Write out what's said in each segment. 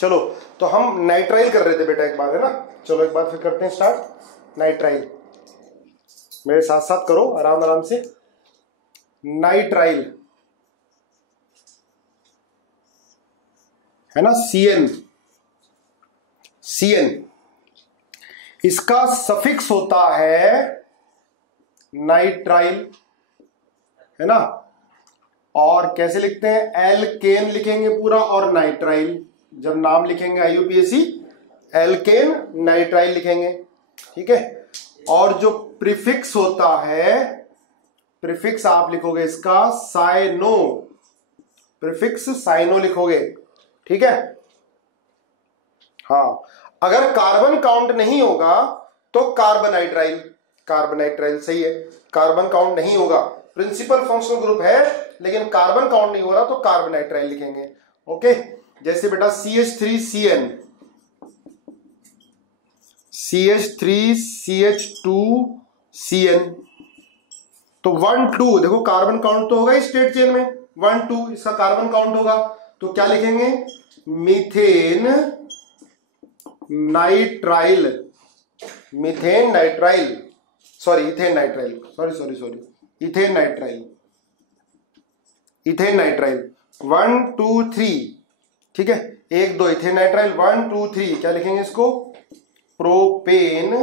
चलो तो हम नाइट्राइल कर रहे थे बेटा एक बार, है ना। चलो एक बार फिर करते हैं स्टार्ट। नाइट्राइल मेरे साथ साथ करो आराम आराम से। नाइट्राइल है ना, CN। CN इसका सफिक्स होता है नाइट्राइल, है ना। और कैसे लिखते हैं, एल्केन लिखेंगे पूरा और नाइट्राइल। जब नाम लिखेंगे IUPAC एल्केन नाइट्राइल लिखेंगे, ठीक है। और जो प्रीफिक्स होता है, प्रीफिक्स आप लिखोगे इसका साइनो, प्रीफिक्स साइनो लिखोगे, ठीक है। हाँ, अगर कार्बन काउंट नहीं होगा तो कार्बोनाइट्राइल, कार्बोनाइट्राइल सही है। कार्बन काउंट नहीं होगा, प्रिंसिपल फंक्शनल ग्रुप है लेकिन कार्बन काउंट नहीं हो रहा तो कार्बोनाइट्राइल लिखेंगे। ओके, जैसे बेटा CH3CN, CH3CH2CN, तो 1 2 देखो कार्बन काउंट तो होगा स्टेट चेन में, 1 2 इसका कार्बन काउंट होगा तो क्या लिखेंगे, methane nitrile, methane nitrile, sorry ethane nitrile, sorry ethane nitrile, ethane nitrile 1 2 3, ठीक है। 1 2 इथेन नाइट्राइल, 1 2 3 क्या लिखेंगे इसको, प्रोपेन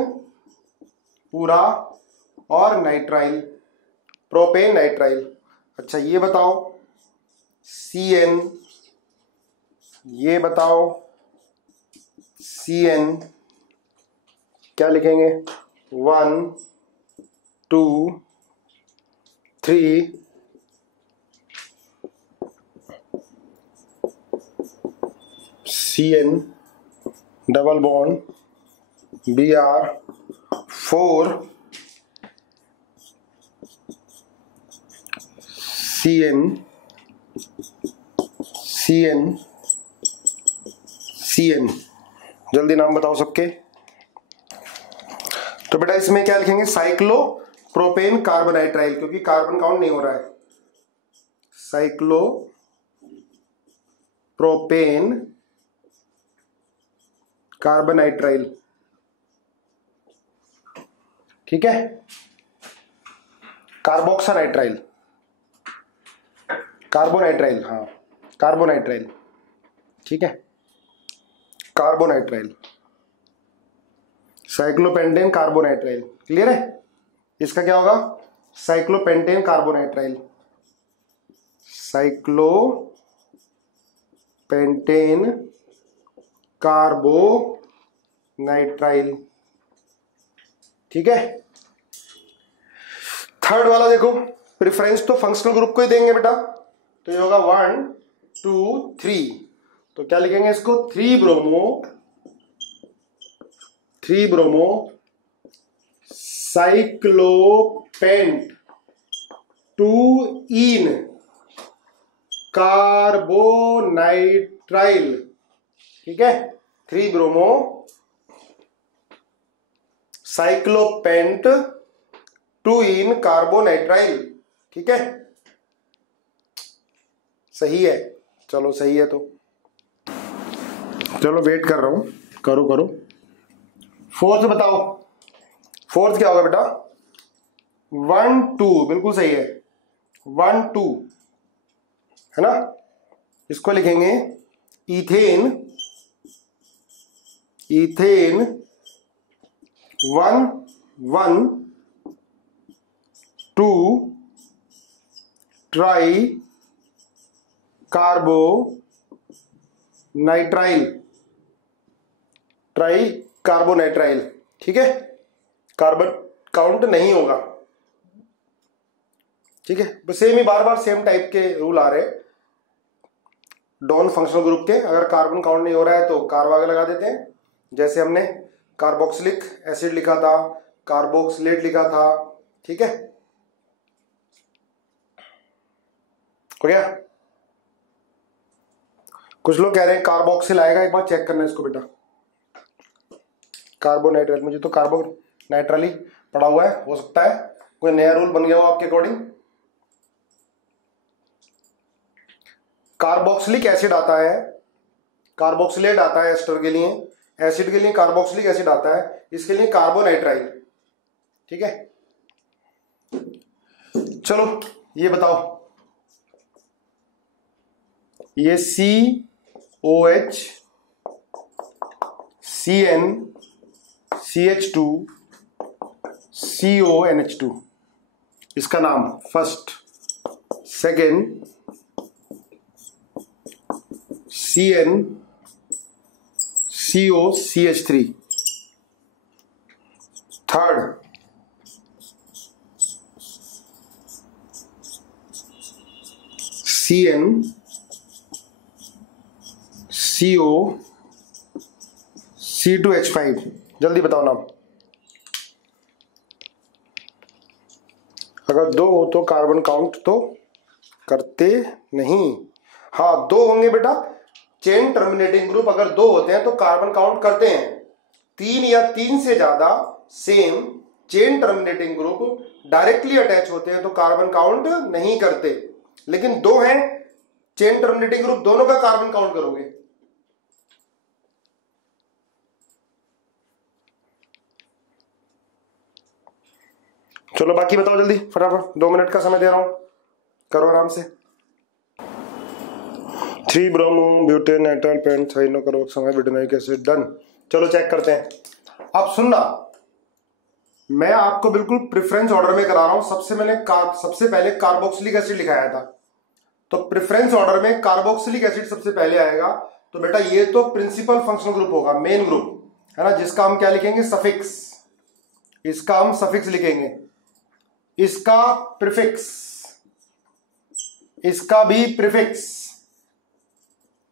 पूरा और नाइट्राइल, प्रोपेन नाइट्राइल। अच्छा ये बताओ CN, ये बताओ CN क्या लिखेंगे, 1 2 3 CN double bond Br 4 CN CN CN, जल्दी नाम बताओ सबके। तो बेटा इसमें क्या लिखेंगे, साइक्लो प्रोपेन कार्बोनाइट्राइल, क्योंकि कार्बन काउंट नहीं हो रहा है। साइक्लो प्रोपेन कार्बोनाइट्राइल, ठीक है। कार्बोक्सानाइट्राइल, कार्बोनाइट्राइल, हाँ कार्बोनाइट्राइल, ठीक है। कार्बोनाइट्राइल, साइक्लोपेंटेन कार्बोनाइट्राइल, क्लियर है। इसका क्या होगा, साइक्लोपेंटेन कार्बोनाइट्राइल, साइक्लोपेंटेन कार्बोनाइट्राइल, ठीक है। थर्ड वाला देखो, प्रेफरेंस तो फंक्शनल ग्रुप को ही देंगे बेटा, तो ये होगा 1 2 3, तो क्या लिखेंगे इसको, 3 ब्रोमो साइक्लोपेंट 2 इन कार्बोनाइट्राइल, ठीक है। 3 ब्रोमो साइक्लोपेंट 2 इन कार्बोनाइट्राइल, ठीक है। सही है, चलो सही है, तो चलो वेट कर रहा हूं, करो। फोर्थ बताओ, फोर्थ क्या होगा बेटा, 1 2, बिल्कुल सही है, 1 2 है ना। इसको लिखेंगे इथेन 1 1 2 ट्राई कार्बोनाइट्राइल, ठीक है। कार्बन काउंट नहीं होगा, ठीक है। सेम ही बार बार सेम टाइप के रूल आ रहे हैं डॉन फंक्शनल ग्रुप के। अगर कार्बन काउंट नहीं हो रहा है तो कार्ब आगे लगा देते हैं, जैसे हमने कार्बोक्सिलिक एसिड लिखा था, कार्बोक्सिलेट लिखा था, ठीक है। हो गया। कुछ लोग कह रहे हैं कार्बोक्सिल आएगा, एक बार चेक करना इसको बेटा। कार्बोनाइट्राइल, मुझे तो कार्बोनाइट्राइल ही पड़ा हुआ है, हो सकता है कोई नया रूल बन गया हो आपके अकॉर्डिंग। कार्बोक्सिलिक एसिड आता है कार्बोक्सिलेट आता है एस्टर के लिए, एसिड के लिए कार्बोक्सिलिक एसिड आता है, इसके लिए कार्बोनाइट्राइल। ठीक है, चलो ये बताओ, ये COH CN CH2 CONH2, इसका नाम first, second CN CO CH3, third CN CO C2H5। जल्दी बताओ नाम। अगर दो हो तो कार्बन काउंट तो करते नहीं। हाँ, दो होंगे बेटा, चेन टर्मिनेटिंग ग्रुप अगर दो होते हैं तो कार्बन काउंट करते हैं। तीन या तीन से ज्यादा same chain terminating group directly attach होते हैं तो कार्बन काउंट नहीं करते। लेकिन दो हैं चेन टर्मिनेटिंग ग्रुप, दोनों का कार्बन काउंट करोगे। चलो बाकी बताओ जल्दी फटाफट, 2 मिनट का समय दे रहा हूं, करो आराम से। 3 ब्रोमो ब्यूटेन नाइट्राइल पेंटाइनो करो समय ब्यूटेनोइक एसिड डन। चलो चेक करते हैं। अब सुनना, मैं आपको बिल्कुल प्रेफरेंस ऑर्डर में करा रहा हूं। सबसे पहले कार्बोक्सिलिक एसिड लिखाया था, तो प्रेफरेंस ऑर्डर में कार्बोक्सिलिक एसिड सबसे पहले आएगा। तो बेटा ये तो प्रिंसिपल फंक्शनल ग्रुप होगा, मेन ग्रुप है ना, जिसका हम क्या लिखेंगे, सफिक्स। इसका हम सफिक्स लिखेंगे, इसका प्रीफिक्स, इसका भी प्रीफिक्स।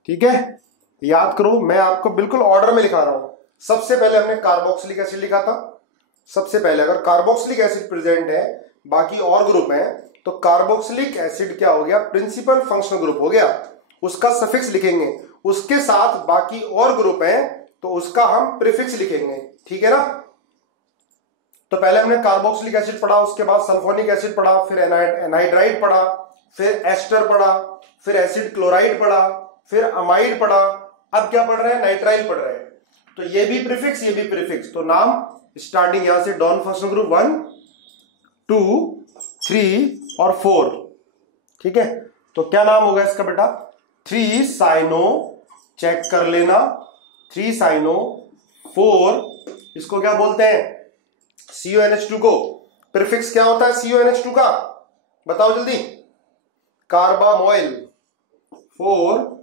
ठीक है, याद करो, मैं आपको बिल्कुल ऑर्डर में लिखा रहा हूं। सबसे पहले हमने कार्बोक्सिलिक एसिड लिखा था। सबसे पहले अगर कार्बोक्सिलिक एसिड प्रेजेंट है, बाकी और ग्रुप है, तो कार्बोक्सिलिक एसिड क्या हो गया, प्रिंसिपल फंक्शनल ग्रुप हो गया। उसका सफिक्स लिखेंगे, उसके साथ बाकी और ग्रुप है तो उसका हम प्रीफिक्स लिखेंगे। ठीक है ना। तो पहले हमने कार्बोक्सिलिक एसिड पढ़ा, उसके बाद सल्फोनिक एसिड पढ़ा, फिर एनहाइड्राइड पढ़ा, फिर एस्टर पढ़ा, फिर एसिड क्लोराइड पढ़ा, फिर अमाइड पढ़ा। अब क्या पढ़ रहे हैं, नाइट्राइल पढ़ रहे हैं। तो ये भी प्रीफिक्स, ये भी प्रीफिक्स। तो नाम स्टार्टिंग यहां से डॉन फंक्शनल ग्रुप 1 2 3 और 4। ठीक है, तो क्या नाम होगा इसका बेटा, 3 साइनो, चेक कर लेना, 3 साइनो 4, इसको क्या बोलते हैं, CONH2 को। प्रीफिक्स क्या होता है CONH2 का, बताओ जल्दी, कार्बामोइल, 4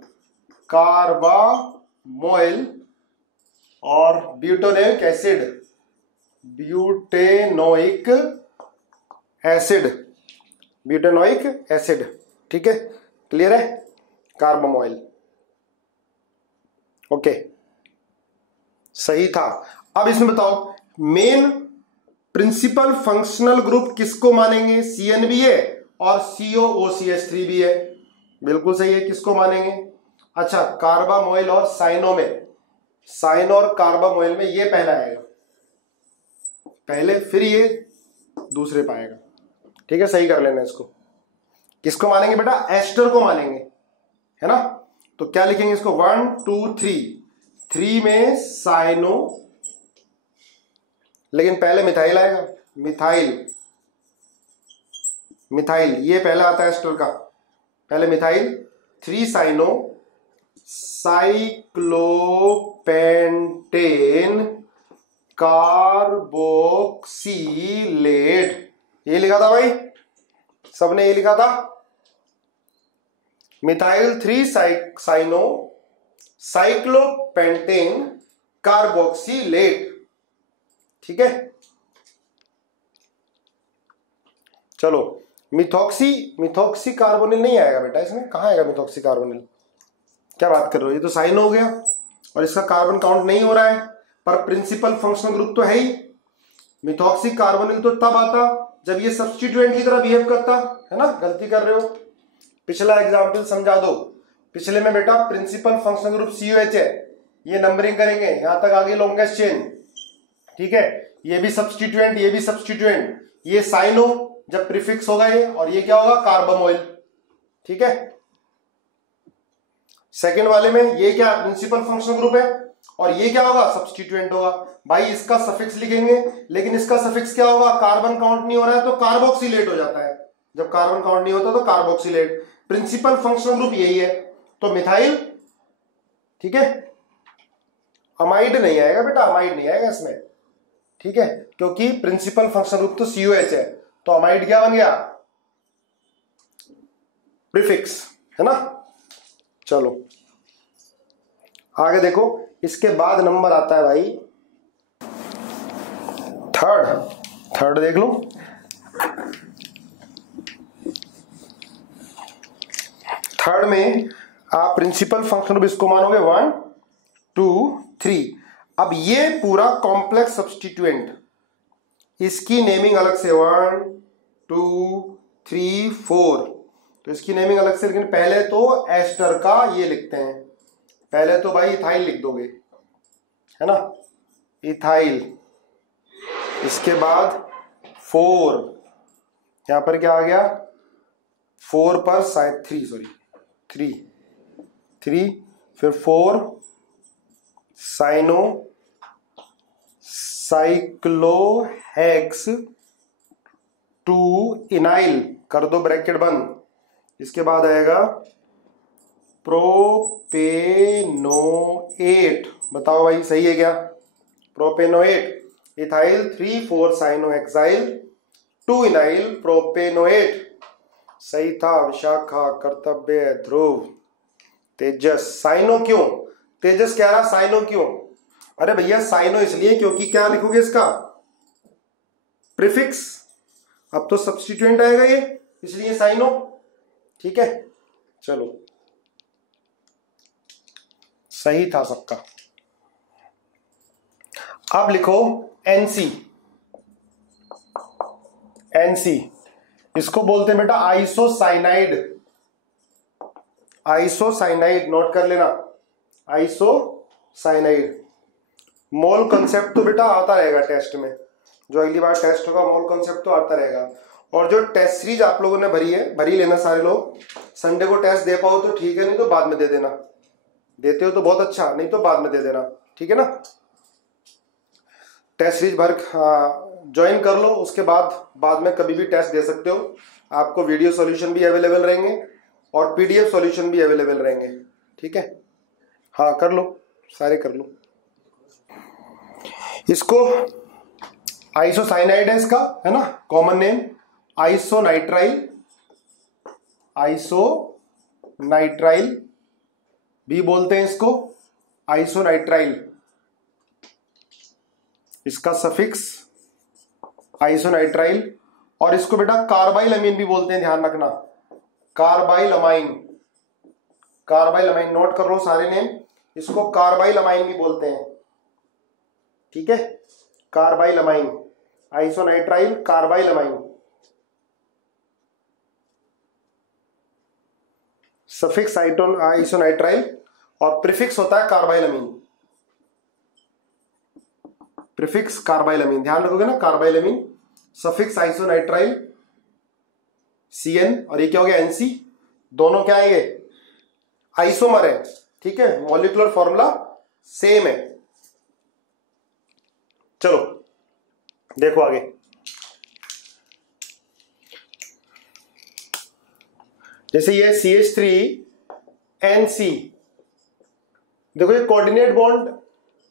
कार्बामोइल और butanoic acid, butanoic acid, butanoic acid. ठीक है, क्लियर है, कार्बामोइल। ओके, सही था। अब इसमें बताओ, मेन प्रिंसिपल फंक्शनल ग्रुप किसको मानेंगे, CN भी है और COOCH3 भी है। बिल्कुल सही है, किसको मानेंगे। अच्छा, कार्बामोइल और साइनो में, साइन और कार्बामोइल में ये पहला आएगा पहले, फिर ये दूसरे पाएगा। ठीक है, सही कर लेना इसको। किसको मानेंगे बेटा, एस्टर को मानेंगे, है ना। तो क्या लिखेंगे इसको, 1 2 3, 3 में साइनो, लेकिन पहले मिथाइल आएगा, मिथाइल, मिथाइल ये पहला आता है एस्टर का, पहले मिथाइल, 3 साइनो, साइक्लोपेंटेन कार्बोक्सिलेट, ये लिखा था भाई, सबने ये लिखा था, मिथाइल 3 साइनो साइक्लोपेंटेन कार्बोक्सिलेट। ठीक है, चलो मिथॉक्सी कार्बोनिल नहीं आएगा बेटा इसमें, कहां आएगा मिथॉक्सी कार्बोनिल, क्या बात कर रहे हो, ये तो साइन हो गया और इसका कार्बन काउंट नहीं हो रहा है, पर प्रिंसिपल फंक्शनल ग्रुप तो है ही। मिथॉक्सी कार्बोनिल तो तब आता जब ये सब्स्टिट्यूएंट की तरह बिहेव करता, है ना, गलती कर रहे हो। पिछला एग्जाम्पल समझा दो, पिछले में बेटा प्रिंसिपल फंक्शनल ग्रुप COH है, ये नंबरिंग करेंगे, यहां तक आगे लॉन्गेस्ट चेन। ठीक है, ये भी सब्स्टिट्यूएंट, ये भी सब्स्टिट्यूएंट, ये साइनो जब प्रीफिक्स होगा ये, और ये क्या होगा, कार्बामोइल। ठीक है, सेकंड वाले में ये क्या है, प्रिंसिपल फंक्शनल ग्रुप है, और ये क्या होगा, सब्स्टिट्यूएंट होगा। भाई इसका सफिक्स लिखेंगे, लेकिन इसका सफिक्स क्या होगा, कार्बन काउंट नहीं हो रहा है तो कार्बोक्सिलेट हो जाता है। जब कार्बन काउंट नहीं होता तो कार्बोक्सिलेट। प्रिंसिपल फंक्शनल ग्रुप यही है, तो मिथाइल, ठीक है। अमाइड नहीं आएगा बेटा, अमाइड नहीं आएगा इसमें, ठीक है, क्योंकि प्रिंसिपल फंक्शनल ग्रुप तो COH है, तो अमाइड क्या बन गया, प्रीफिक्स, है ना। चलो आगे देखो, इसके बाद नंबर आता है भाई थर्ड देख लो। थर्ड में आप प्रिंसिपल फंक्शन ग्रुप इसको मानोगे 1 2 3। अब ये पूरा कॉम्प्लेक्स सब्स्टिट्यूएंट, इसकी नेमिंग अलग से 1 2 3 4, तो इसकी नेमिंग अलग से, लेकिन पहले तो एस्टर का ये लिखते हैं। पहले तो भाई इथाइल लिख दोगे, है ना, इथाइल। इसके बाद 4, यहां पर क्या आ गया, 4 पर शायद 3, सॉरी 3, फिर 4 साइक्लोहेक्स 2 इनाइल, कर दो ब्रैकेट बंद। इसके बाद आएगा प्रोपेनोएट, बताओ भाई सही है क्या, प्रोपेनोएट। इथाइल 3 4 साइनोहेक्साइल 2 इनाइल प्रोपेनोएट, सही था। विशाखा, कर्तव्य, ध्रुव, तेजस। साइनो क्यों, तेजस कह रहा साइनो क्यों, अरे भैया साइनो इसलिए क्योंकि क्या लिखोगे इसका, प्रीफिक्स। अब तो सब्स्टिट्यूएंट आएगा ये, इसलिए साइनो, ठीक है। चलो सही था सबका। अब लिखो एनसी। एनसी इसको बोलते हैं बेटा आइसोसाइनाइड। आइसोसाइनाइड नोट कर लेना, आइसोसाइनाइड। मोल कंसेप्ट तो बेटा आता रहेगा टेस्ट में, जो अगली बार टेस्ट होगा मोल कंसेप्ट तो आता रहेगा। और जो टेस्ट सीरीज आप लोगों ने भरी है, भरी लेना सारे लोग। संडे को टेस्ट दे पाओ तो ठीक है, नहीं तो बाद में दे देना। देते हो तो बहुत अच्छा, नहीं तो बाद में दे देना, ठीक है ना। टेस्ट सीरीज भर ज्वाइन कर लो, उसके बाद में कभी भी टेस्ट दे सकते हो। आपको वीडियो सॉल्यूशन भी अवेलेबल रहेंगे और PDF सॉल्यूशन भी अवेलेबल रहेंगे, ठीक है। हाँ कर लो, सारे कर लो। इसको आइसोसाइनाइड है इसका, है ना, कॉमन नेम आइसोनाइट्राइल। आइसोनाइट्राइल भी बोलते हैं इसको, आइसोनाइट्राइल। इसका सफिक्स आइसोनाइट्राइल। और इसको बेटा कार्बाइल अमीन भी बोलते हैं, ध्यान रखना, carbyl amine. Carbyl amine note कर लो सारे नेम, इसको कार्बाइल अमाइन भी बोलते हैं, ठीक है। Carbyl amine, isonitrile, carbyl amine. Suffix isonitrile और प्रीफिक्स होता है carbyl amine. Prefix carbyl amine, ध्यान रखोगे ना, carbyl amine. Suffix isonitrile CN, और ये क्या हो गया NC। दोनों क्या आएंगे, आइसोमर है, ठीक है, मॉलिक्यूलर फॉर्मूला सेम है। चलो देखो आगे। जैसे ये CH3NC, देखो ये कोऑर्डिनेट बॉन्ड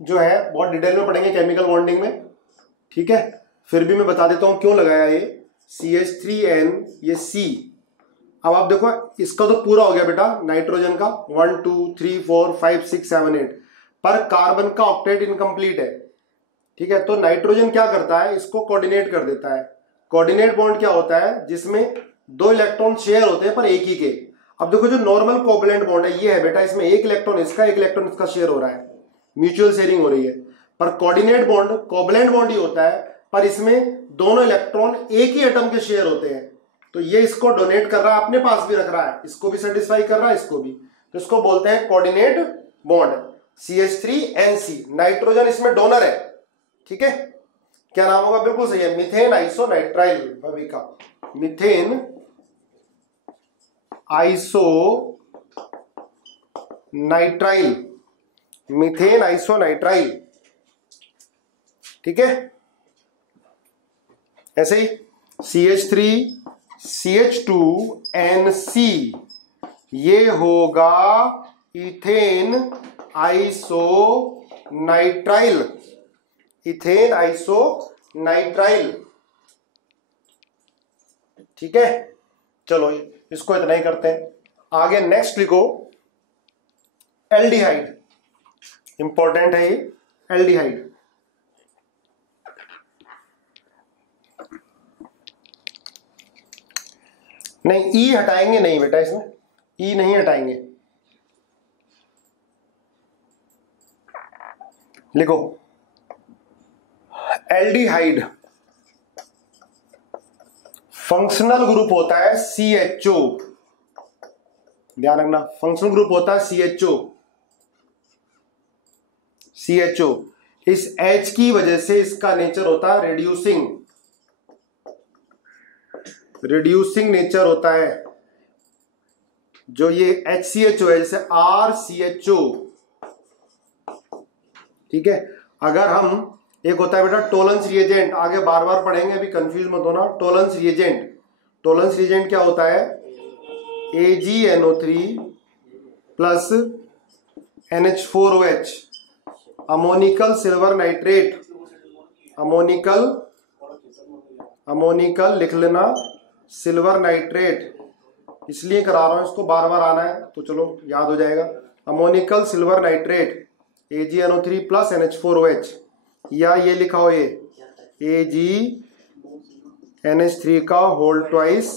जो है बहुत डिटेल में पढ़ेंगे केमिकल बॉन्डिंग में, ठीक है। फिर भी मैं बता देता हूं क्यों लगाया ये CH3N, ये C। अब आप देखो इसका तो पूरा हो गया बेटा नाइट्रोजन का 1 2 3 4 5 6 7 8, पर कार्बन का ऑक्टेट इनकम्प्लीट है, ठीक है। तो नाइट्रोजन क्या करता है, इसको कोऑर्डिनेट कर देता है। कोऑर्डिनेट बॉन्ड क्या होता है, जिसमें 2 इलेक्ट्रॉन शेयर होते हैं पर एक ही के। अब देखो जो नॉर्मल कोवलेंट बॉन्ड है ये है बेटा, इसमें 1 इलेक्ट्रॉन इसका 1 इलेक्ट्रॉन इसका शेयर हो रहा है, म्यूचुअल शेयरिंग हो रही है। पर कोऑर्डिनेट बॉन्ड कोवलेंट बॉन्ड ही होता है, पर इसमें दोनों इलेक्ट्रॉन एक ही एटम के शेयर होते हैं। तो ये इसको डोनेट कर रहा है, अपने पास भी रख रहा है, इसको भी सेटिस्फाई कर रहा है, इसको भी। तो इसको बोलते हैं कोऑर्डिनेट बॉन्ड, CH3NC। नाइट्रोजन इसमें डोनर है, ठीक है। क्या नाम होगा, बिल्कुल सही है, methane isonitrile. Bhavika, methane iso nitrile, methane isonitrile. ठीक है, ऐसे ही CH3CH2NC ये होगा इथेन आइसोनाइट्राइल, इथेन आइसोनाइट्राइल। ठीक है, चलो इसको इतना ही करते हैं। आगे नेक्स्ट लिखो एल्डिहाइड, इंपॉर्टेंट है ये एल्डिहाइड। नहीं ई हटाएंगे नहीं बेटा, इसमें ई नहीं हटाएंगे। लिखो एल्डिहाइड फंक्शनल ग्रुप होता है CHO, ध्यान रखना फंक्शनल ग्रुप होता है CHO। इस H की वजह से इसका नेचर होता है रिड्यूसिंग नेचर होता है। जो ये HCHO है जैसे RCHO। ठीक है, अगर हम एक होता है बेटा टोलेंस रिएजेंट, आगे बार बार पढ़ेंगे, अभी कंफ्यूज मत होना। टोलेंस रिएजेंट क्या होता है? AgNO3 plus NH4OH, ammoniacal silver nitrate, ammoniacal लिख लेना, सिल्वर नाइट्रेट, इसलिए करा रहा हूं, इसको बार बार आना है तो चलो याद हो जाएगा। Ammoniacal silver nitrate AgNO3 plus NH4OH, या ये लिखा हो ये AgNH3 का होल ट्वाइस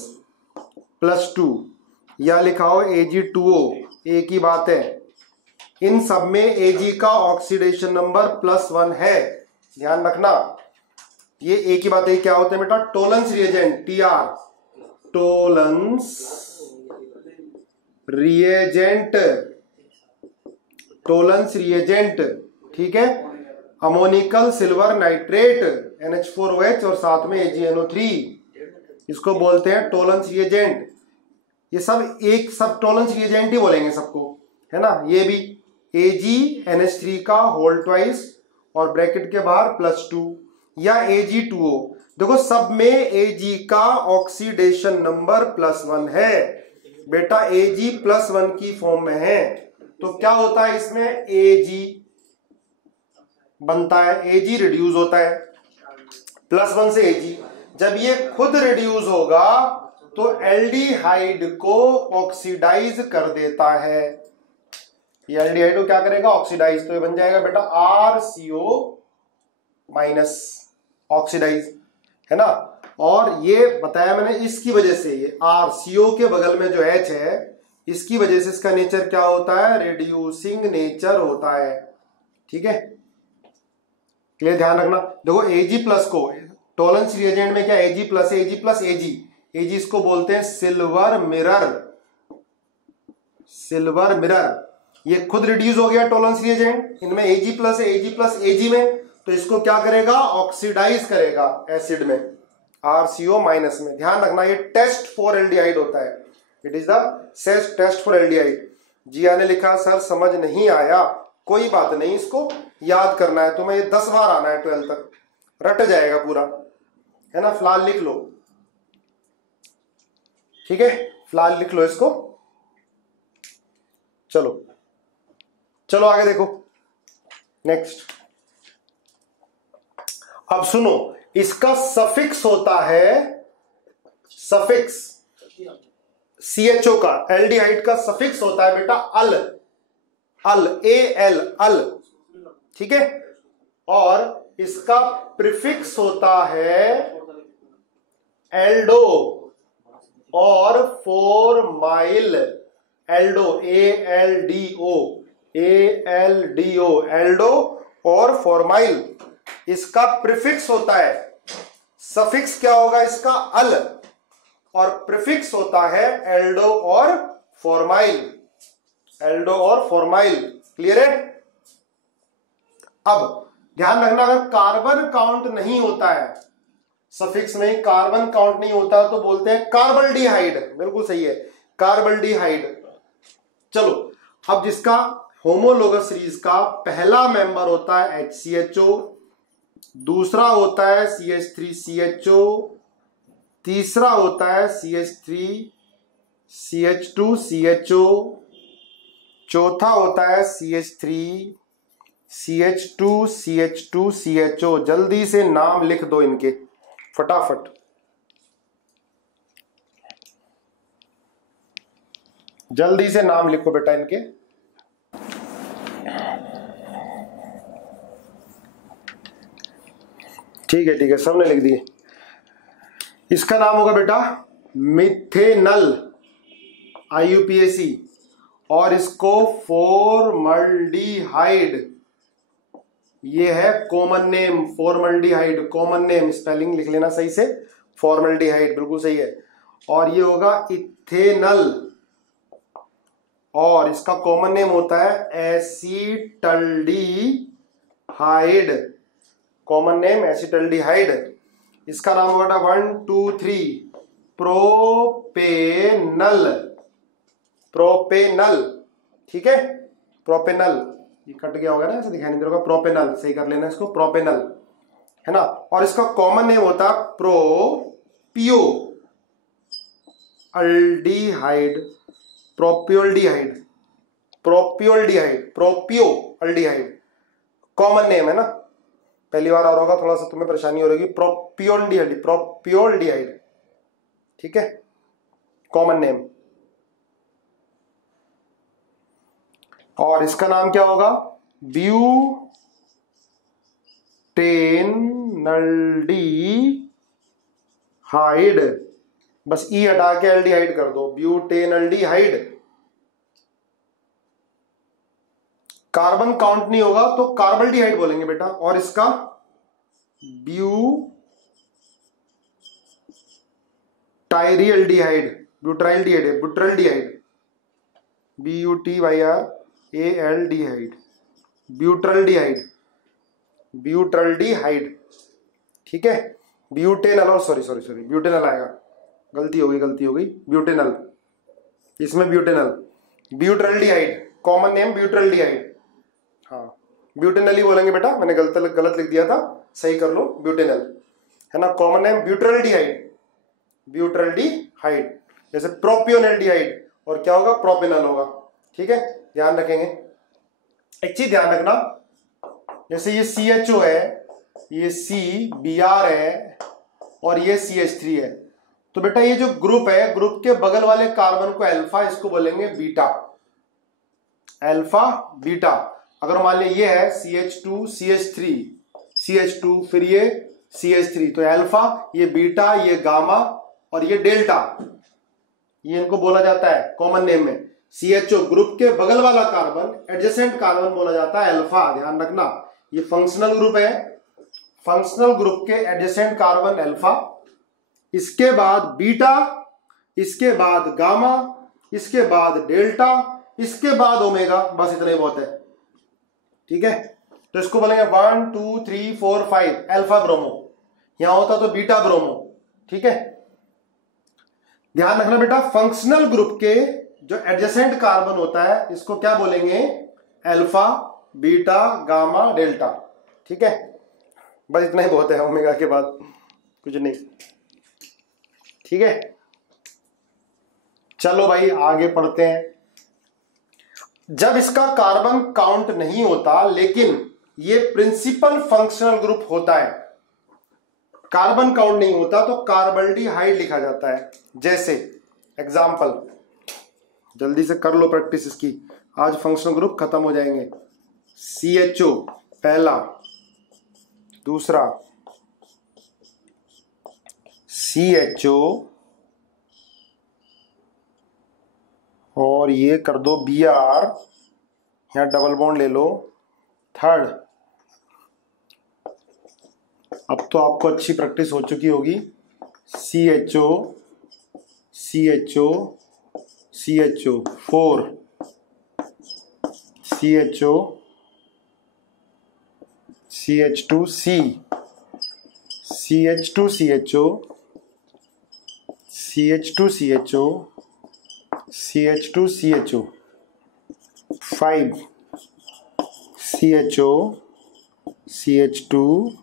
प्लस 2, या लिखा हो Ag2O, एक ही बात है। इन सब में Ag का ऑक्सीडेशन नंबर +1 है, ध्यान रखना, ये एक ही बात है। क्या होते हैं बेटा? Tollens reagent, TR, Tollens reagent. ठीक है, अमोनिकल सिल्वर नाइट्रेट NH4OH और साथ में AgNO3, इसको बोलते हैं टोलेंस रिएजेंट। ये सब टोलेंस रिएजेंट ही बोलेंगे सबको, है ना। ये भी AgNH3 का होल ट्वाइस और ब्रैकेट के बाहर +2, या Ag2O। देखो सब में Ag का ऑक्सीडेशन नंबर +1 है बेटा, Ag +1 की फॉर्म में है, तो क्या होता है इसमें? Ag बनता है, Ag रिड्यूस होता है +1 से Ag। जब ये खुद रिड्यूस होगा तो एल्डिहाइड को ऑक्सीडाइज कर देता है। ये एल्डिहाइड को क्या करेगा? ऑक्सीडाइज। तो ये बन जाएगा बेटा RCO- ऑक्सीडाइज, है ना। और ये बताया मैंने इसकी वजह से, ये RCO के बगल में जो H है, इसकी वजह से इसका नेचर क्या होता है? रिड्यूसिंग नेचर होता है। ठीक है, क्लियर, ध्यान रखना। देखो Ag प्लस को टोलेंस रिएजेंट में क्या Ag प्लस Ag, इसको बोलते हैं सिल्वर मिरर। ये खुद रिड्यूस हो गया टोलेंस रिएजेंट, इनमें Ag प्लस Ag में, तो इसको क्या करेगा? ऑक्सीडाइज करेगा एसिड में, RCO- में। ध्यान रखना, ये टेस्ट फॉर एल्डिहाइड होता है, it is the test for aldehyde. Jiya ने लिखा सर समझ नहीं आया, कोई बात नहीं, इसको याद करना है तुम्हें, ये 10 बार आना है 12 तक, रट जाएगा पूरा, है ना। फिलहाल लिख लो, ठीक है, फिलहाल लिख लो इसको। चलो आगे देखो नेक्स्ट। अब सुनो, इसका सफिक्स होता है, सफिक्स CHO का, एल्डिहाइड का सफिक्स होता है बेटा अल, AL, ठीक है। और इसका प्रीफिक्स होता है एल्डो और फॉर्माइल, एल्डो ALDO, एल्डो और फॉर्माइल इसका प्रीफिक्स होता है। सफिक्स क्या होगा इसका? अल, और प्रीफिक्स होता है एल्डो और फॉर्माइल, क्लियर है। अब ध्यान रखना, अगर कार्बन काउंट नहीं होता है, सफिक्स में कार्बन काउंट नहीं होता, तो बोलते हैं कार्बल्डिहाइड। बिल्कुल सही है, कार्बल्डिहाइड। चलो अब जिसका होमोलोगस सीरीज का पहला मेंबर होता है HCHO, दूसरा होता है CH3CHO, तीसरा होता है CH3CH2CHO, चौथा होता है CH3CH2CH2CHO। जल्दी से नाम लिख दो इनके फटाफट। जल्दी से नाम लिखो बेटा इनके। ठीक है सबने लिख दिए। इसका नाम होगा बेटा मिथेनल IUPAC और इसको फॉर्मल्डिहाइड, ये है common name, formaldehyde common name, spelling लिख लेना सही से, फॉर्मल्डिहाइड बिल्कुल सही है। और ये होगा इथेनल और इसका कॉमन नेम होता है एसिटल्डिहाइड, कॉमन नेम एसिटल्डिहाइड। इसका नाम होगा 1 2 3 प्रोपेनल, प्रोपेनल। ठीक है, प्रोपेनल, ये कट गया होगा ना, ऐसे दिखाई नहीं दे रहा, प्रोपेनल सही कर लेना इसको, प्रोपेनल है ना। और इसका कॉमन नेम होता है प्रोपियो अल्डिहाइड, प्रोपियोल्डिहाइड, प्रोपियोल्डिहाइड, प्रोपियो अल्डिहाइड कॉमन नेम है ना। पहली बार आ रहा होगा, थोड़ा सा तुम्हें परेशानी हो रही, प्रोपियोल्डिहाइड, प्रोपियोल्डिहाइड, ठीक है, कॉमन नेम। और इसका नाम क्या होगा, ब्यूटेनल्डिहाइड, बस ई हटा के एल्डिहाइड कर दो, ब्यूटेनल्डिहाइड। कार्बन काउंट नहीं होगा तो कार्बल्डिहाइड बोलेंगे बेटा। और इसका ब्यूटाइरियल्डिहाइड, ब्यूटाइल्डिहाइड है, ब्यूट्रल्डिहाइड, BUTYRALडिहाइड, ब्यूट्रल्डिहाइड, ब्यूट्रल्डिहाइड, ठीक है। ब्यूटेनल, और सॉरी ब्यूटेनल आएगा, गलती हो गई, ब्यूटेनल, इसमें ब्यूटेनल, ब्यूट्रल्डिहाइड कॉमन नेम ब्यूट्रल्डिहाइड। हाँ ब्यूटेनल ही बोलेंगे बेटा, मैंने गलत लिख दिया था, सही कर लो, ब्यूटेनल है ना। कॉमन नेम ब्यूट्रल्डिहाइड, ब्यूट्रल्डिहाइड, जैसे प्रोपियोनल्डिहाइड और क्या होगा, प्रोपेनल होगा। ठीक है, ध्यान रखेंगे। एक चीज ध्यान रखना, जैसे ये CHO है, ये CBr है और ये CH3 है, तो बेटा ये जो ग्रुप है, ग्रुप के बगल वाले कार्बन को अल्फा, इसको बोलेंगे बीटा, अल्फा बीटा। अगर मान लिया ये है CH2 CH3 CH2 फिर ये CH3, तो अल्फा, ये बीटा, ये गामा और ये डेल्टा, ये इनको बोला जाता है कॉमन नेम में। CHO ग्रुप के बगल वाला कार्बन, एडजेसेंट कार्बन बोला जाता है अल्फा, ध्यान रखना। ये फंक्शनल ग्रुप है, फंक्शनल ग्रुप के एडजेसेंट कार्बन अल्फा, इसके बाद बीटा, इसके बाद गामा, इसके बाद डेल्टा, इसके बाद ओमेगा, बस इतना ही बहुत है। ठीक है, तो इसको बोलेंगे 1 2 3 4 5 अल्फा ब्रोमो, यहां होता तो बीटा ब्रोमो। ठीक है, ध्यान रखना बेटा, फंक्शनल ग्रुप के जो एडजेसेंट कार्बन होता है इसको क्या बोलेंगे, अल्फा बीटा गामा डेल्टा। ठीक है, बस इतना ही बहुत है, ओमेगा के बाद कुछ नहीं। ठीक है, चलो भाई आगे पढ़ते हैं। जब इसका कार्बन काउंट नहीं होता लेकिन ये प्रिंसिपल फंक्शनल ग्रुप होता है, कार्बन काउंट नहीं होता, तो कार्बल्डिहाइड लिखा जाता है। जैसे एग्जाम्पल, जल्दी से कर लो प्रैक्टिस इसकी, आज फंक्शनल ग्रुप खत्म हो जाएंगे। CHO पहला, दूसरा CHO और ये कर दो Br, यहां डबल बॉन्ड ले लो, थर्ड। अब तो आपको अच्छी प्रैक्टिस हो चुकी होगी। CHO CHO CHO 4, CHO CH2C, CH2CHO, CH2CHO, CH2CHO, 5 CHO CH2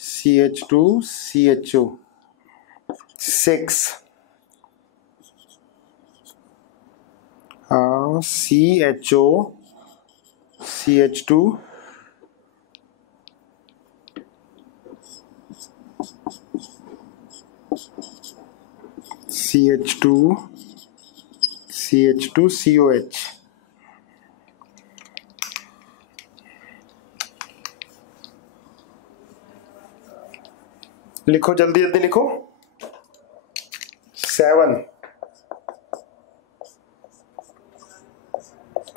CH2 CHO 6 CHO CH2 CH2 CH2 COH। लिखो जल्दी जल्दी लिखो। 7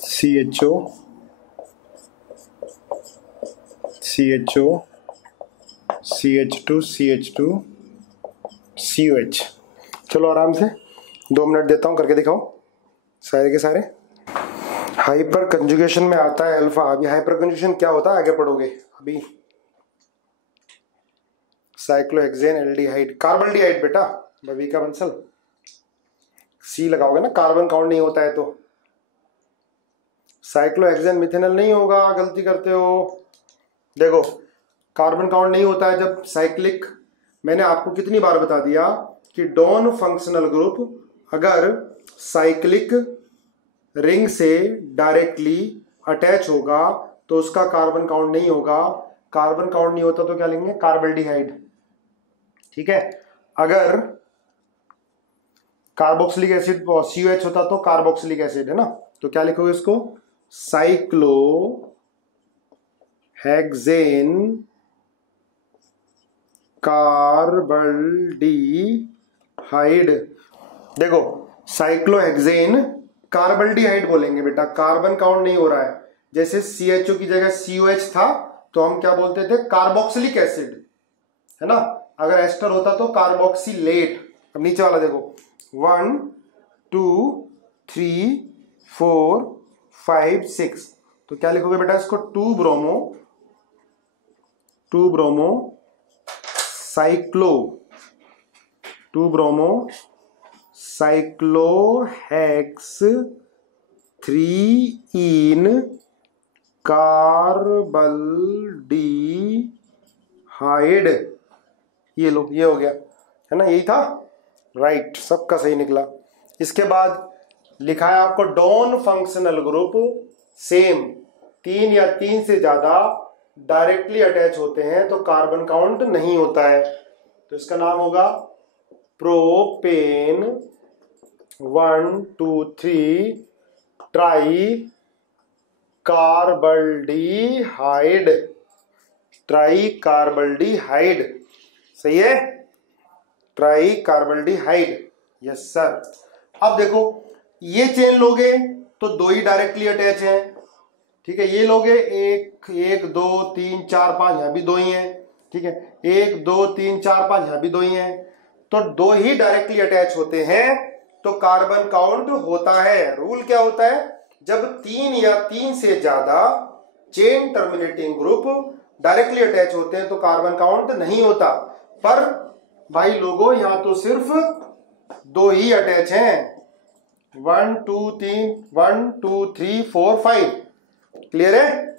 CHO CHO CH2 CH2 COH। चलो आराम से 2 मिनट देता हूं, करके दिखाओ सारे के सारे। हाइपर कंजुगेशन में आता है अल्फा। अभी हाइपर कंजुगेशन क्या होता है आगे पढ़ोगे। अभी साइक्लोहेक्सेन एल्डिहाइड, कार्बल्डिहाइड बेटा, बवी का बंसल सी लगाओगे ना, कार्बन काउंट नहीं होता है तो। साइक्लोहेक्सेन मिथेनॉल नहीं होगा, गलती करते हो। देखो कार्बन काउंट नहीं होता है जब साइक्लिक। मैंने आपको कितनी बार बता दिया कि डॉन फंक्शनल ग्रुप अगर साइक्लिक रिंग से डायरेक्टली अटैच होगा तो उसका कार्बन काउंट नहीं होगा। कार्बन काउंट नहीं होता तो क्या लेंगे, कार्बल्डिहाइड। ठीक है, अगर कार्बोक्सिलिक एसिड COH होता तो कार्बोक्सिलिक एसिड है ना, तो क्या लिखोगे इसको, साइक्लोहेक्सेन कार्बल्डिहाइड। देखो साइक्लोहेक्सेन कार्बल्डिहाइड बोलेंगे बेटा, कार्बन काउंट नहीं हो रहा है। जैसे CHO की जगह COH था तो हम क्या बोलते थे, कार्बोक्सिलिक एसिड, है ना। अगर एस्टर होता तो कार्बोक्सिलेट। अब नीचे वाला देखो, 1 2 3 4 5 6, तो क्या लिखोगे बेटा इसको, 2 ब्रोमो साइक्लो 2 ब्रोमो साइक्लोहेक्स 3 इन कार्बल्डिहाइड। ये लो, ये हो गया, है ना, यही था, राइट, सबका सही निकला। इसके बाद लिखा है आपको डॉन फंक्शनल ग्रुप सेम 3 या 3 से ज्यादा डायरेक्टली अटैच होते हैं तो कार्बन काउंट नहीं होता है। तो इसका नाम होगा प्रोपेन 1 2 3 ट्राई कार्बल्डिहाइड। ट्राई कार्बल्डिहाइड, सही है, ट्राई कार्बल्डिहाइड, यस सर। अब देखो ये चेन लोगे तो 2 ही डायरेक्टली अटैच हैं, ठीक है। ये लोगे 1 1 2 3 4 5, यहां भी 2 ही हैं, ठीक है। 1 2 3 4 5, यहां भी 2 ही हैं, तो 2 ही डायरेक्टली अटैच होते हैं तो कार्बन काउंट होता है। रूल क्या होता है, जब 3 या 3 से ज्यादा chain terminating group directly attach होते हैं तो कार्बन काउंट नहीं होता। पर भाई लोगों यहां तो सिर्फ 2 ही अटैच हैं, 1 2 3 1 2 3 4 5, क्लियर है।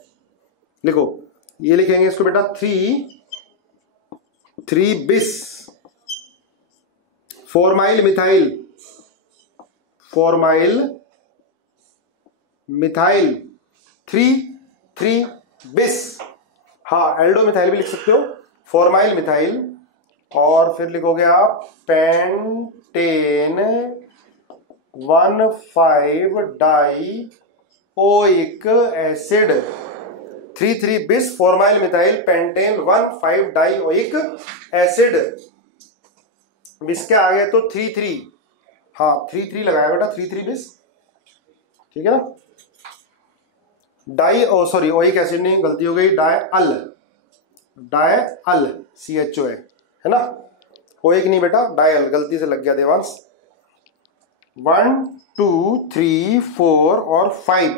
लिखो, ये लिखेंगे इसको बेटा 3 बिस फॉर्माइल मिथाइल 3 बिस। हाँ, एल्डो मिथाइल भी लिख सकते हो, फॉर्माइल मिथाइल। और फिर लिखोगे आप पेंटेन 1,5 डाइओइक एसिड। 3 बिस formyl methyl pentane 1,5 dioic acid. बिस के आगे तो 3 हाँ 3 लगाया बेटा, 3 बिस, ठीक है ना। सॉरी ओइक एसिड नहीं, गलती हो गई, डायअल CHO है ना, ओइक नहीं बेटा, डायअल, गलती से लग गया देवांश। 1 2 3 4 और 5,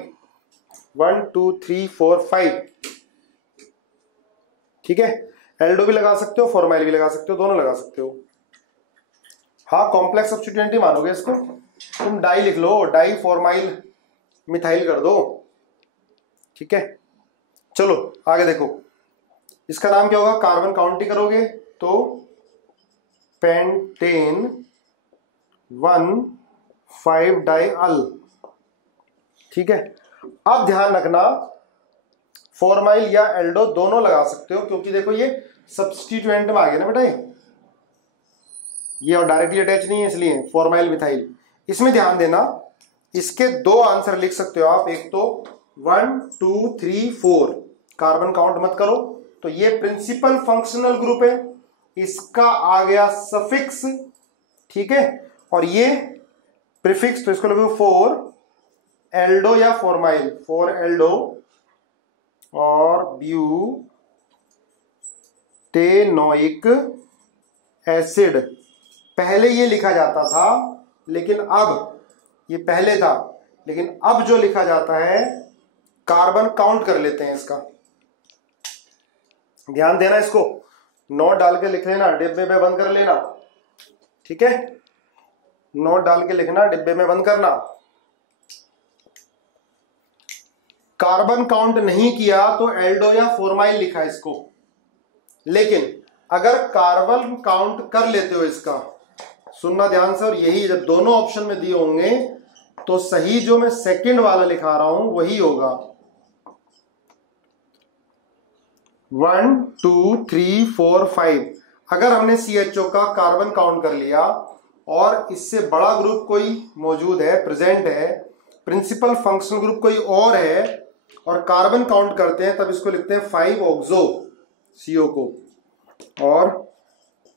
1 2 3 4 5, ठीक है। एल्डो भी लगा सकते हो, फॉर्माइल भी लगा सकते हो, दोनों लगा सकते हो। हाँ, कॉम्प्लेक्स सब्स्टिट्यूएंट ही मानोगे इसको। तुम डाई लिख लो, डाई फॉर्माइल मिथाइल कर दो। ठीक है, चलो आगे देखो, इसका नाम क्या होगा, कार्बन काउंट ही करोगे तो पेंटेन 1,5-डाइअल। ठीक है, अब ध्यान रखना फॉर्माइल या एल्डो दोनों लगा सकते हो, क्योंकि देखो ये सब्स्टिट्यूएंट में आ गया ना बेटा, ये और डायरेक्टली अटैच नहीं है, इसलिए फॉर्माइल मिथाइल। इसमें ध्यान देना, इसके दो आंसर लिख सकते हो आप, एक तो 1 2 3 4, कार्बन काउंट मत करो, तो ये प्रिंसिपल फंक्शनल ग्रुप है, इसका आ गया सफिक्स। ठीक है, और ये प्रीफिक्स, तो इसको लिखो 4 एल्डो या फॉर्माइल, 4 एल्डो और ब्यूटेनोइक एसिड। पहले ये लिखा जाता था, लेकिन अब ये पहले था, लेकिन अब जो लिखा जाता है कार्बन काउंट कर लेते हैं इसका। ध्यान देना, इसको नोट डाल के लिख लेना, डिब्बे में बंद कर लेना। ठीक है, नोट डाल के लिखना, डिब्बे में बंद करना। कार्बन काउंट नहीं किया तो एल्डो या फॉर्माइल लिखा इसको, लेकिन अगर कार्बन काउंट कर लेते हो इसका, सुनना ध्यान से, और यही जब दोनों ऑप्शन में दिए होंगे तो सही जो मैं सेकंड वाला लिखा रहा हूं वही होगा। 1 2 3 4 5, अगर हमने CHO का कार्बन काउंट कर लिया और इससे बड़ा ग्रुप कोई मौजूद है, प्रेजेंट है, प्रिंसिपल फंक्शनल ग्रुप कोई और है, और कार्बन काउंट करते हैं, तब इसको लिखते हैं 5 ऑक्सो CO को, और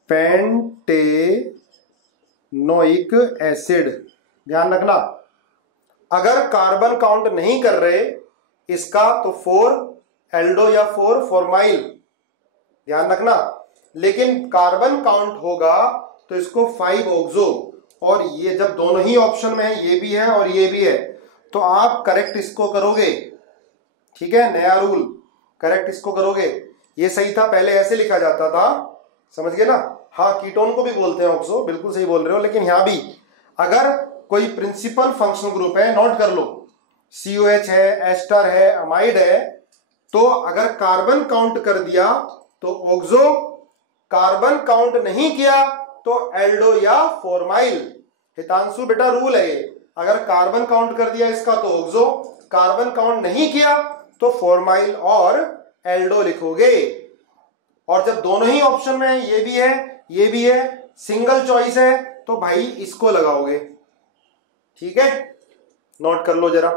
पेंटेनोइक एसिड। ध्यान रखना, अगर कार्बन काउंट नहीं कर रहे इसका तो 4 एल्डो या 4 फॉर्माइल, ध्यान रखना, लेकिन कार्बन काउंट होगा तो इसको 5 ऑक्सो। और ये जब दोनों ही ऑप्शन में है, ये भी है और ये भी है, तो आप करेक्ट इसको करोगे। ठीक है, नया रूल, करेक्ट इसको करोगे। ये सही था, पहले ऐसे लिखा जाता था, समझ गए ना। हाँ, कीटोन को भी बोलते हैं ऑक्सो, बिल्कुल सही बोल रहे हो, लेकिन यहां भी अगर कोई प्रिंसिपल फंक्शनल ग्रुप है, नोट कर लो, COH है, एस्टर है, अमाइड है, तो अगर कार्बन काउंट कर दिया तो ऑक्सो, कार्बन काउंट नहीं किया तो एल्डो या फॉर्माइल। हितांशु बेटा रूल है ये, अगर कार्बन काउंट कर दिया इसका तो ऑक्सो, कार्बन काउंट नहीं किया तो फॉर्माइल और एल्डो लिखोगे। और जब दोनों ही ऑप्शन में है, ये भी है ये भी है, सिंगल चॉइस है, तो भाई इसको लगाओगे। ठीक है, नोट कर लो जरा।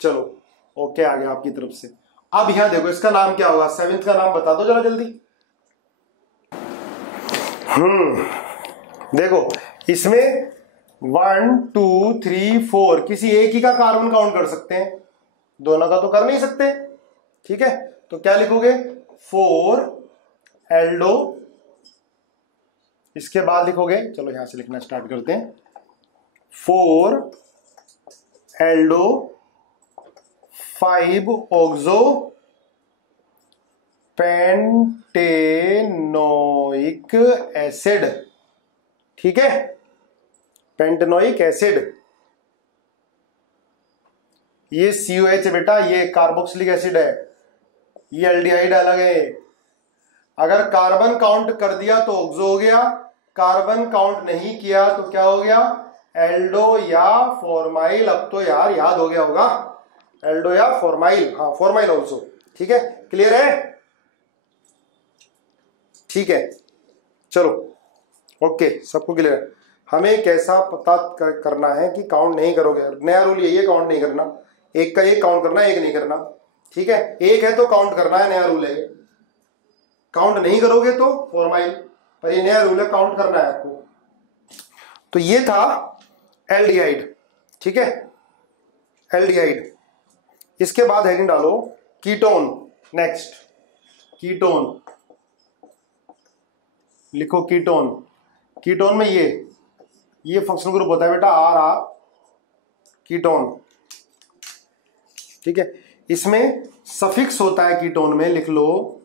चलो ओके, आ गया आपकी तरफ से। अब यहां देखो, इसका नाम क्या होगा, 7th का नाम बता दो जरा जल्दी। देखो, इसमें 1 2 3 4 किसी एक ही का कार्बन काउंट कर सकते हैं, दोनों का तो कर नहीं सकते। ठीक है, तो क्या लिखोगे, 4 एल्डो, इसके बाद लिखोगे, चलो यहां से लिखना स्टार्ट करते हैं, 4 एल्डो 5 ऑक्सो पेंटेनोइक एसिड। ठीक है, पेंटेनोइक एसिड, ये COH है बेटा, ये कार्बोक्सिलिक एसिड है, ये एल्डिहाइड अलग है। अगर कार्बन काउंट कर दिया तो ऑक्सो हो गया, कार्बन काउंट नहीं किया तो क्या हो गया, एल्डो या फॉर्माइल। अब तो यार याद हो गया होगा, एल्डो या फॉर्माइल, हाँ फॉर्माइल ऑल्सो। ठीक है, क्लियर है, ठीक है, चलो ओके, सबको क्लियर है। हमें कैसा पता करना है कि काउंट नहीं करोगे, नया रूल यही है, काउंट नहीं करना, एक का एक काउंट करना, एक नहीं करना। ठीक है, एक है तो काउंट करना है, नया रूल है, काउंट नहीं करोगे तो फॉर्माइल, पर ये नया रूल है, काउंट करना है आपको। तो ये था एल्डिहाइड। ठीक है, एल्डिहाइड। इसके बाद हेडिंग डालो कीटोन। नेक्स्ट कीटोन, लिखो कीटोन। कीटोन में ये फंक्शनल ग्रुप होता है बेटा, RR कीटोन। ठीक है, इसमें सफिक्स होता है कीटोन में, लिख लो,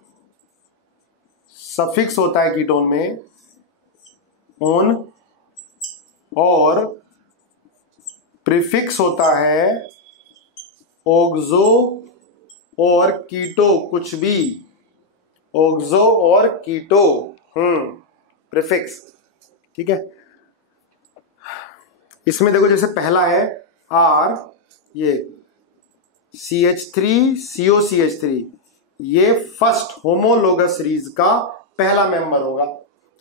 सफिक्स होता है कीटोन में ओन और प्रीफिक्स होता है ऑक्सो और कीटो, कुछ भी ऑक्सो और कीटो, प्रीफिक्स। ठीक है, इसमें देखो जैसे पहला है आर, ये CH3COCH3, ये फर्स्ट होमोलोगस सीरीज का पहला मेंबर होगा,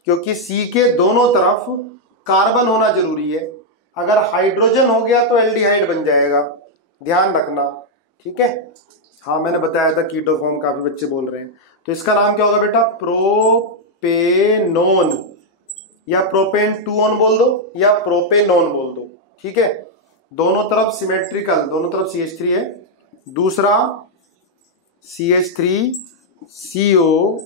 क्योंकि C के दोनों तरफ कार्बन होना जरूरी है। अगर हाइड्रोजन हो गया तो एल्डिहाइड बन जाएगा, ध्यान रखना। ठीक है, हाँ मैंने बताया था कीटो फॉर्म, काफी बच्चे बोल रहे हैं। तो इसका नाम क्या होगा बेटा? प्रोपेनोन, या प्रोपेन 2 बोल दो या प्रोपेनोन बोल दो। ठीक है, दोनों तरफ सिमेट्रिकल, दोनों तरफ CH3 है। दूसरा CH3CO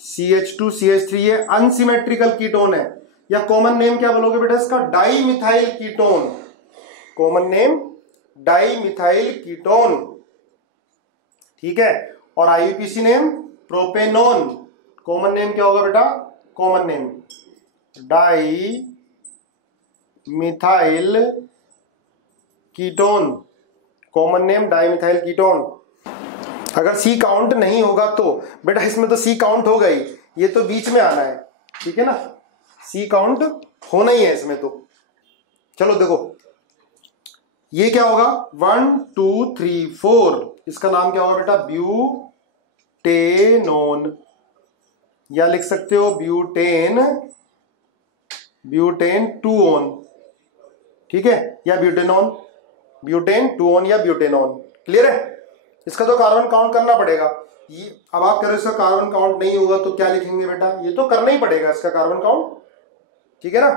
CH2 CH3, ये अनसिमेट्रिकल कीटोन है, या कॉमन नेम क्या बोलोगे बेटा इसका? Di methyl ketone. Common name di methyl ketone. ठीक है, और IUPAC name propanone. Common name क्या होगा बेटा? Common name di methyl ketone. Common name di methyl ketone. अगर C काउंट नहीं होगा तो बेटा, इसमें तो C काउंट हो गई, ये तो बीच में आना है। ठीक है ना, C काउंट होना ही है इसमें तो। चलो देखो, ये क्या होगा? 1 2 3 4, इसका नाम क्या होगा बेटा? ब्यूटेनोन, या लिख सकते हो ब्यूटेन 2-on। ठीक है, या ब्यूटेनोन, ब्यूटेन 2-on या ब्यूटेनोन। क्लियर है? इसका तो कार्बन काउंट करना पड़ेगा। ये अब आप कह रहे हो इसका कार्बन काउंट नहीं होगा तो क्या लिखेंगे बेटा? ये तो करना ही पड़ेगा इसका कार्बन काउंट। ठीक है ना,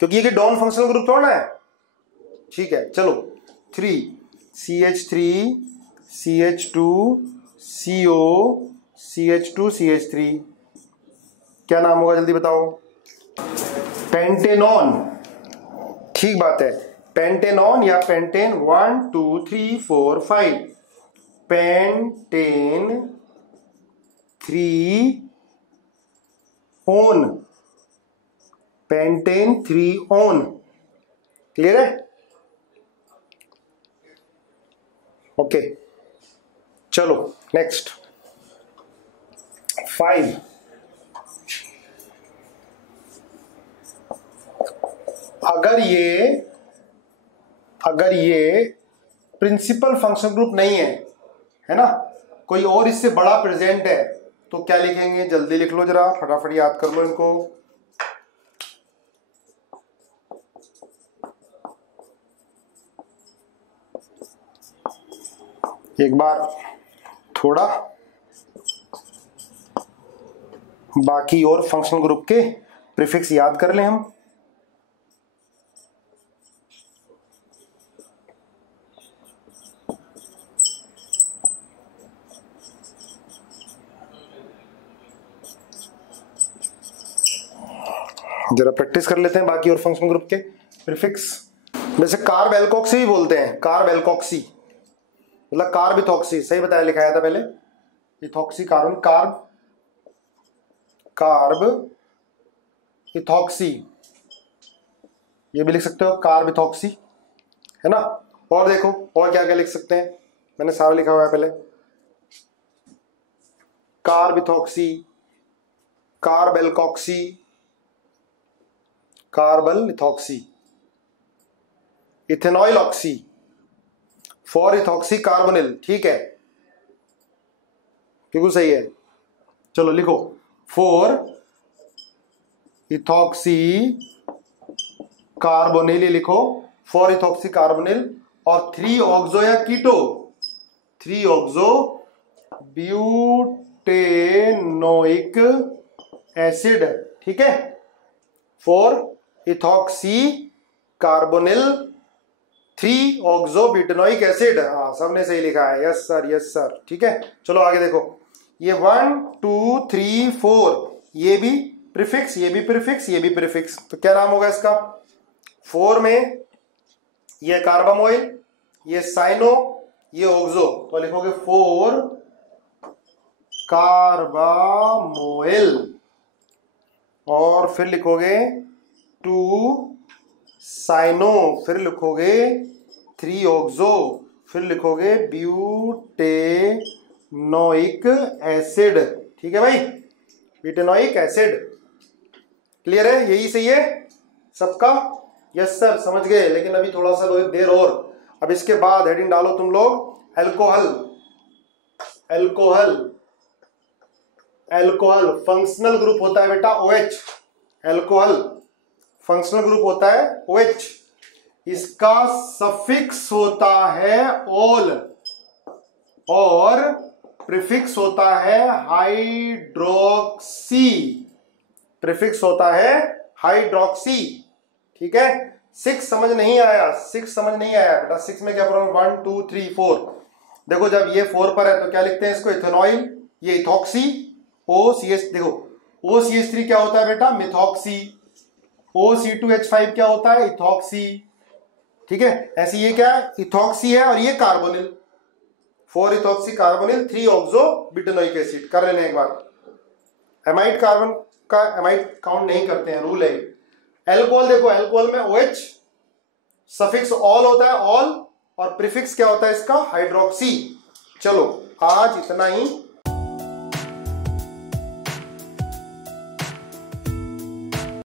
क्योंकि ये डॉन फंक्शनल ग्रुप थोड़ा है। ठीक है, चलो 3 CH3 CH2 CO CH2 CH3, क्या नाम होगा जल्दी बताओ? पेंटेनॉन। ठीक बात है, पेंटेनॉन या pentane. 1 2 3 4 5, pentane 3-on, pentane 3-on। Clear है? ओके, चलो नेक्स्ट 5। अगर ये प्रिंसिपल फंक्शन ग्रुप नहीं है ना, कोई और इससे बड़ा प्रेजेंट है, तो क्या लिखेंगे? जल्दी लिख लो जरा, फटाफट याद कर लो इनको। एक बार थोड़ा बाकी और फंक्शनल ग्रुप के प्रीफिक्स याद कर लें हम। जरा प्रैक्टिस कर लेते हैं बाकी और फंक्शनल ग्रुप के प्रीफिक्स। वैसे कार्ब एल्कोक्सी भी बोलते हैं, कार्ब एल्कोक्सी मतलब कार्ब इथॉक्सी, सही बताया, लिखाया था पहले। इथॉक्सी कार्बन, कार्ब इथॉक्सी, ये भी लिख सकते हो कार्ब इथॉक्सी, है ना। और देखो और क्या क्या लिख सकते हैं, मैंने सारा लिखा हुआ है पहले। Carb ethoxy, carb alkoxy, carpal ethoxy, ethanoyl oxy, 4 ethoxy carbonyl. ठीक है, बिल्कुल सही है। चलो लिखो 4 इथॉक्सी कार्बोनिल, लिखो 4 इथॉक्सी कार्बोनिल, और 3 ऑक्सो या कीटो, 3 ऑक्सो ब्यूटेनोइक एसिड। ठीक है, 4 ethoxy carbonyl, 3 oxo butanoic acid. हाँ सबने सही लिखा है, यस सर यस सर। ठीक है, चलो आगे देखो, ये 1 2 3 4, ये भी प्रीफिक्स, ये भी प्रीफिक्स, ये भी प्रीफिक्स, तो क्या नाम होगा इसका? 4 में ये कार्बामोइल, ये साइनो, ये ऑक्सो, तो लिखोगे 4 कार्बामोइल, और फिर लिखोगे 2 साइनो, फिर लिखोगे 3 ऑक्सो, फिर लिखोगे ब्यूटेनोइक एसिड। ठीक है भाई, ब्यूटेनोइक एसिड। क्लियर है, यही सही है सबका? यस सर, समझ गए। लेकिन अभी थोड़ा सा देर और। अब इसके बाद हेडिंग डालो तुम लोग alcohol. Alcohol, alcohol functional group होता है बेटा OH। एल्कोहल फंक्शनल ग्रुप होता है OH। इसका सफिक्स होता है ओल और प्रीफिक्स होता है हाइड्रोक्सी। प्रीफिक्स होता है हाइड्रोक्सी। ठीक है, 6 समझ नहीं आया? 6 समझ नहीं आया बेटा? 6 में क्या प्रॉब्लम? 1 2 3 4। देखो जब ये 4 पर है तो क्या लिखते हैं इसको? इथेनॉइल। ये इथॉक्सी OCH। देखो OCH3 क्या होता है बेटा? मिथॉक्सी। OC2H5 क्या होता है? इथॉक्सी। ठीक है, ऐसे ये क्या है? इथॉक्सी है और ये carbonyl. 4 ethoxy carbonyl 3 oxo butanoic acid. कर लेने एक बार। एमाइड कार्बन का एमाइड काउंट नहीं करते हैं, रूल है। एल्कोहल देखो, एल्कोहल में OH सफिक्स ऑल होता है, ऑल, और प्रीफिक्स क्या होता है इसका? हाइड्रोक्सी। चलो आज इतना ही।